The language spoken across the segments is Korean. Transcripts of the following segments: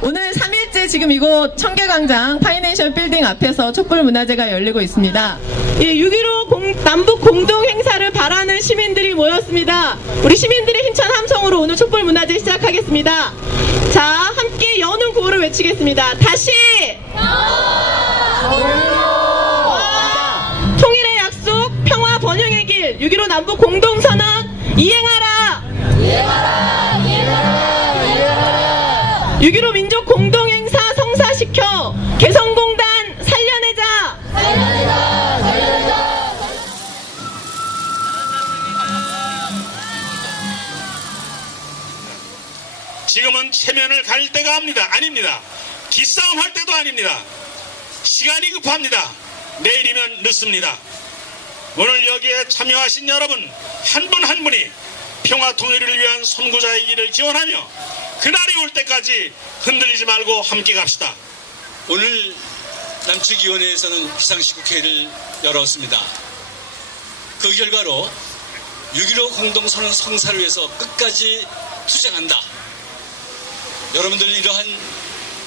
오늘 3일째 지금 이곳 청계광장 파이낸셜 빌딩 앞에서 촛불문화제가 열리고 있습니다. 예, 6.15 남북 공동 행사를 바라는 시민들이 모였습니다. 우리 시민들의 힘찬 함성으로 오늘 촛불문화제 시작하겠습니다. 자, 함께 여는 구호를 외치겠습니다. 다시! 통일의 약속, 평화 번영의 길, 6.15 남북 공동선언 이행하라! 이행하라! 이행하라! 이행하라! 6.15 민족 공동행사 성사시켜 개성공단 살려내자! 살려내자! 살려내자! 지금은 체면을 가릴 때가 아닙니다. 기싸움 할 때도 아닙니다. 시간이 급합니다. 내일이면 늦습니다. 오늘 여기에 참여하신 여러분 한 분 한 분이 평화 통일을 위한 선구자이기를 기원하며 그날이 올 때까지 흔들리지 말고 함께 갑시다. 오늘 남측위원회에서는 비상시국회의를 열었습니다. 그 결과로 6.15 공동선언 성사를 위해서 끝까지 투쟁한다. 여러분들 이러한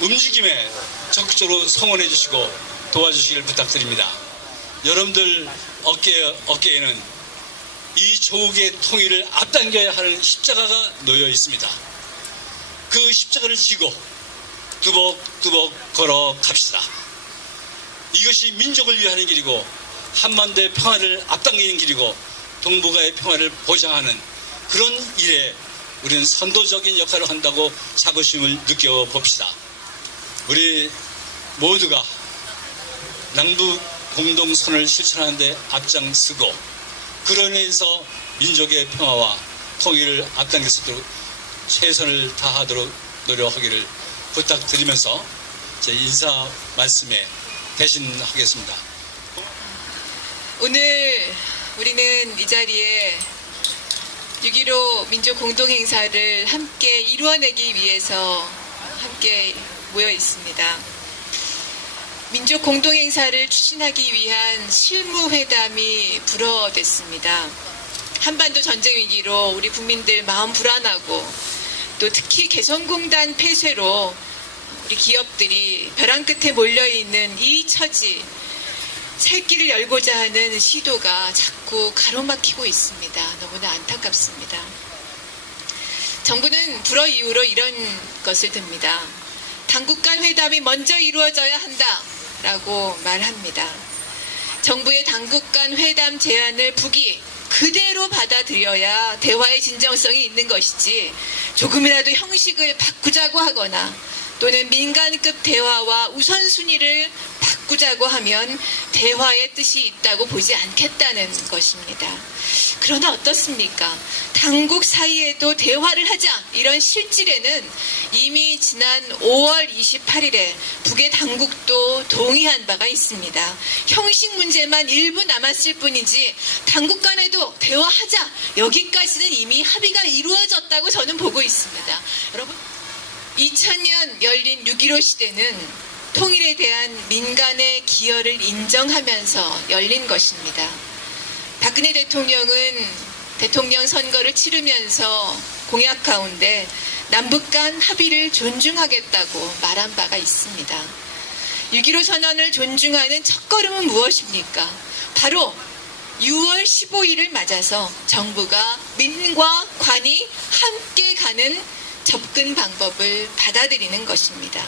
움직임에 적극적으로 성원해 주시고 도와주시길 부탁드립니다. 여러분들 어깨에는 이 조국의 통일을 앞당겨야 하는 십자가가 놓여 있습니다. 그 십자가를 지고 뚜벅뚜벅 걸어 갑시다. 이것이 민족을 위하는 길이고 한반도의 평화를 앞당기는 길이고 동북아의 평화를 보장하는 그런 일에 우리는 선도적인 역할을 한다고 자부심을 느껴봅시다. 우리 모두가 남북 공동선언을 실천하는 데 앞장서고 그러면서 민족의 평화와 통일을 앞당길 수 있도록 최선을 다하도록 노력하기를 부탁드리면서 제 인사 말씀에 대신하겠습니다. 오늘 우리는 이 자리에 6.15 민족 공동행사를 함께 이루어내기 위해서 함께 모여 있습니다. 민족 공동행사를 추진하기 위한 실무회담이 불어댔습니다. 한반도 전쟁 위기로 우리 국민들 마음 불안하고 또 특히 개성공단 폐쇄로 우리 기업들이 벼랑 끝에 몰려있는 이 처지 살 길을 열고자 하는 시도가 자꾸 가로막히고 있습니다. 너무나 안타깝습니다. 정부는 불어 이후로 이런 것을 듭니다. 당국 간 회담이 먼저 이루어져야 한다라고 말합니다. 정부의 당국 간 회담 제안을 북이 그대로 받아들여야 대화의 진정성이 있는 것이지 조금이라도 형식을 바꾸자고 하거나 또는 민간급 대화와 우선순위를 바꾸자고 하면 대화의 뜻이 있다고 보지 않겠다는 것입니다. 그러나 어떻습니까? 당국 사이에도 대화를 하자 이런 실질에는 이미 지난 5월 28일에 북의 당국도 동의한 바가 있습니다. 형식 문제만 일부 남았을 뿐이지 당국 간에도 대화하자 여기까지는 이미 합의가 이루어졌다고 저는 보고 있습니다. 여러분 2000년 열린 6.15 시대는 통일에 대한 민간의 기여를 인정하면서 열린 것입니다. 박근혜 대통령은 대통령 선거를 치르면서 공약 가운데 남북 간 합의를 존중하겠다고 말한 바가 있습니다. 6.15 선언을 존중하는 첫걸음은 무엇입니까? 바로 6월 15일을 맞아서 정부가 민과 관이 함께 가는 접근 방법을 받아들이는 것입니다.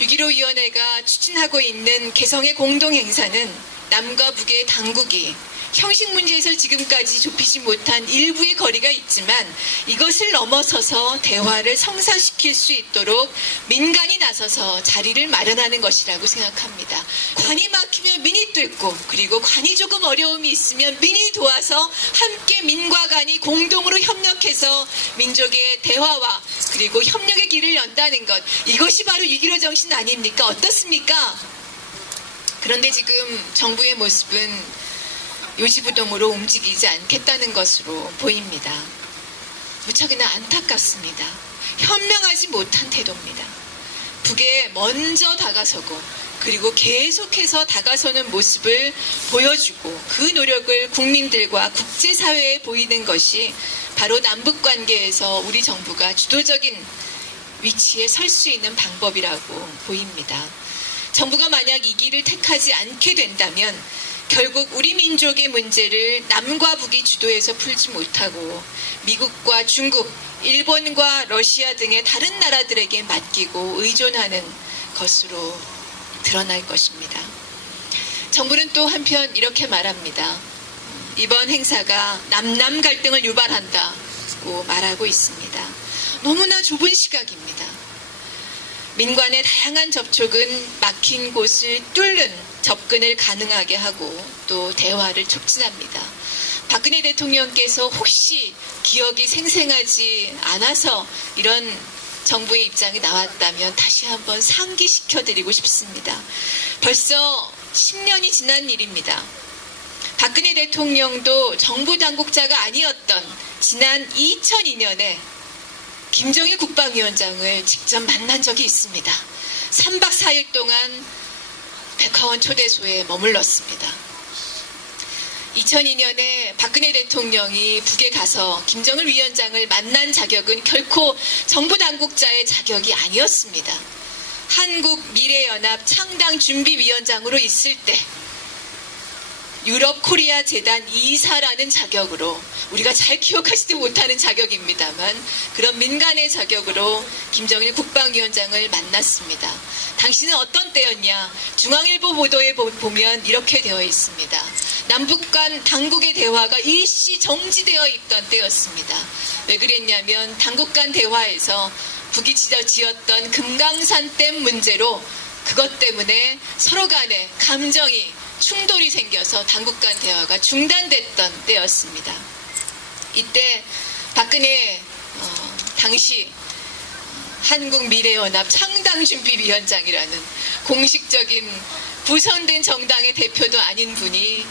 6.15 위원회가 추진하고 있는 개성의 공동행사는 남과 북의 당국이 형식 문제에서 지금까지 좁히지 못한 일부의 거리가 있지만 이것을 넘어서서 대화를 성사시킬 수 있도록 민간이 나서서 자리를 마련하는 것이라고 생각합니다. 관이 막히면 민이 뚫고 그리고 관이 조금 어려움이 있으면 민이 도와서 함께 민과 관이 공동으로 협력해서 민족의 대화와 그리고 협력의 길을 연다는 것 이것이 바로 6.15 정신 아닙니까? 어떻습니까? 그런데 지금 정부의 모습은 요지부동으로 움직이지 않겠다는 것으로 보입니다. 무척이나 안타깝습니다. 현명하지 못한 태도입니다. 북에 먼저 다가서고 그리고 계속해서 다가서는 모습을 보여주고 그 노력을 국민들과 국제사회에 보이는 것이 바로 남북관계에서 우리 정부가 주도적인 위치에 설 수 있는 방법이라고 보입니다. 정부가 만약 이 길을 택하지 않게 된다면 결국 우리 민족의 문제를 남과 북이 주도해서 풀지 못하고 미국과 중국, 일본과 러시아 등의 다른 나라들에게 맡기고 의존하는 것으로 드러날 것입니다. 정부는 또 한편 이렇게 말합니다. 이번 행사가 남남 갈등을 유발한다고 말하고 있습니다. 너무나 좁은 시각입니다. 민간의 다양한 접촉은 막힌 곳을 뚫는 접근을 가능하게 하고 또 대화를 촉진합니다. 박근혜 대통령께서 혹시 기억이 생생하지 않아서 이런 정부의 입장이 나왔다면 다시 한번 상기시켜드리고 싶습니다. 벌써 10년이 지난 일입니다. 박근혜 대통령도 정부 당국자가 아니었던 지난 2002년에 김정일 국방위원장을 직접 만난 적이 있습니다. 3박 4일 동안 백화원 초대소에 머물렀습니다. 2002년에 박근혜 대통령이 북에 가서 김정일 위원장을 만난 자격은 결코 정부 당국자의 자격이 아니었습니다. 한국미래연합 창당준비위원장으로 있을 때 유럽 코리아 재단 이사라는 자격으로, 우리가 잘 기억하지도 못하는 자격입니다만 그런 민간의 자격으로 김정일 국방위원장을 만났습니다. 당시는 어떤 때였냐? 중앙일보 보도에 보면 이렇게 되어 있습니다. 남북 간 당국의 대화가 일시 정지되어 있던 때였습니다. 왜 그랬냐면 당국 간 대화에서 북이 지었던 금강산댐 문제로 그것 때문에 서로 간에 감정이 충돌이 생겨서 당국 간 대화가 중단됐던 때였습니다. 이때 박근혜 당시 한국미래연합 창당준비위원장이라는 공식적인 부선된 정당의 대표도 아닌 분이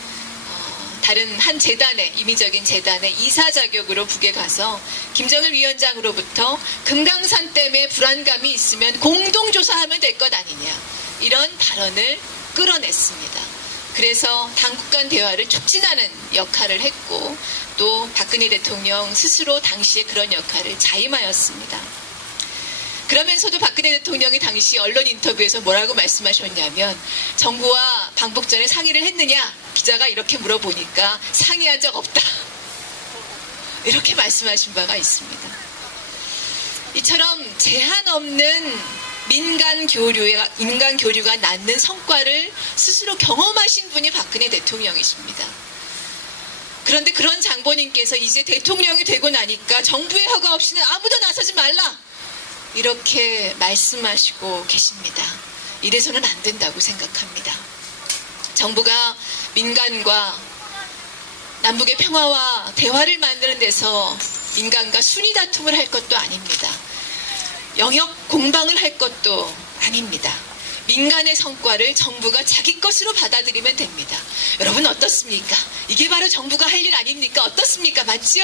다른 한 재단의, 임의적인 재단의 이사 자격으로 북에 가서 김정일 위원장으로부터 금강산댐에 불안감이 있으면 공동조사하면 될 것 아니냐, 이런 발언을 끌어냈습니다. 그래서 당국 간 대화를 촉진하는 역할을 했고 또 박근혜 대통령 스스로 당시에 그런 역할을 자임하였습니다. 그러면서도 박근혜 대통령이 당시 언론 인터뷰에서 뭐라고 말씀하셨냐면 정부와 방북 전에 상의를 했느냐? 기자가 이렇게 물어보니까 상의한 적 없다. 이렇게 말씀하신 바가 있습니다. 이처럼 제한 없는 민간 교류가 낳는 성과를 스스로 경험하신 분이 박근혜 대통령이십니다. 그런데 그런 장본인께서 이제 대통령이 되고 나니까 정부의 허가 없이는 아무도 나서지 말라, 이렇게 말씀하시고 계십니다. 이래서는 안 된다고 생각합니다. 정부가 민간과 남북의 평화와 대화를 만드는 데서 민간과 순위 다툼을 할 것도 아닙니다. 영역 공방을 할 것도 아닙니다. 민간의 성과를 정부가 자기 것으로 받아들이면 됩니다. 여러분 어떻습니까? 이게 바로 정부가 할 일 아닙니까? 어떻습니까? 맞죠?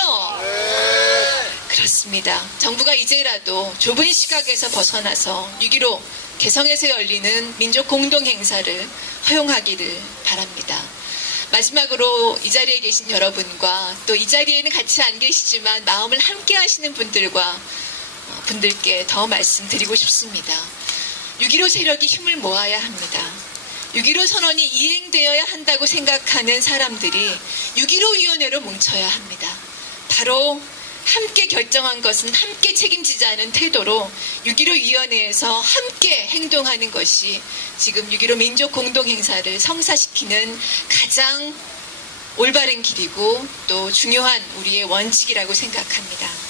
그렇습니다. 정부가 이제라도 좁은 시각에서 벗어나서 6.15 개성에서 열리는 민족 공동 행사를 허용하기를 바랍니다. 마지막으로 이 자리에 계신 여러분과 또 이 자리에는 같이 안 계시지만 마음을 함께 하시는 분들께 더 말씀드리고 싶습니다. 6.15 세력이 힘을 모아야 합니다. 6.15 선언이 이행되어야 한다고 생각하는 사람들이 6.15위원회로 뭉쳐야 합니다. 바로 함께 결정한 것은 함께 책임지자는 태도로 6.15위원회에서 함께 행동하는 것이 지금 6.15 민족 공동행사를 성사시키는 가장 올바른 길이고 또 중요한 우리의 원칙이라고 생각합니다.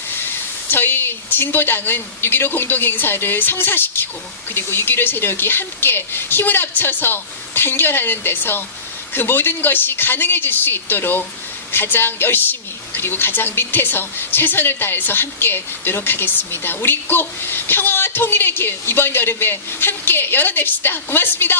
저희 진보당은 6.15 공동행사를 성사시키고 그리고 6.15 세력이 함께 힘을 합쳐서 단결하는 데서 그 모든 것이 가능해질 수 있도록 가장 열심히 그리고 가장 밑에서 최선을 다해서 함께 노력하겠습니다. 우리 꼭 평화와 통일의 길 이번 여름에 함께 열어냅시다. 고맙습니다.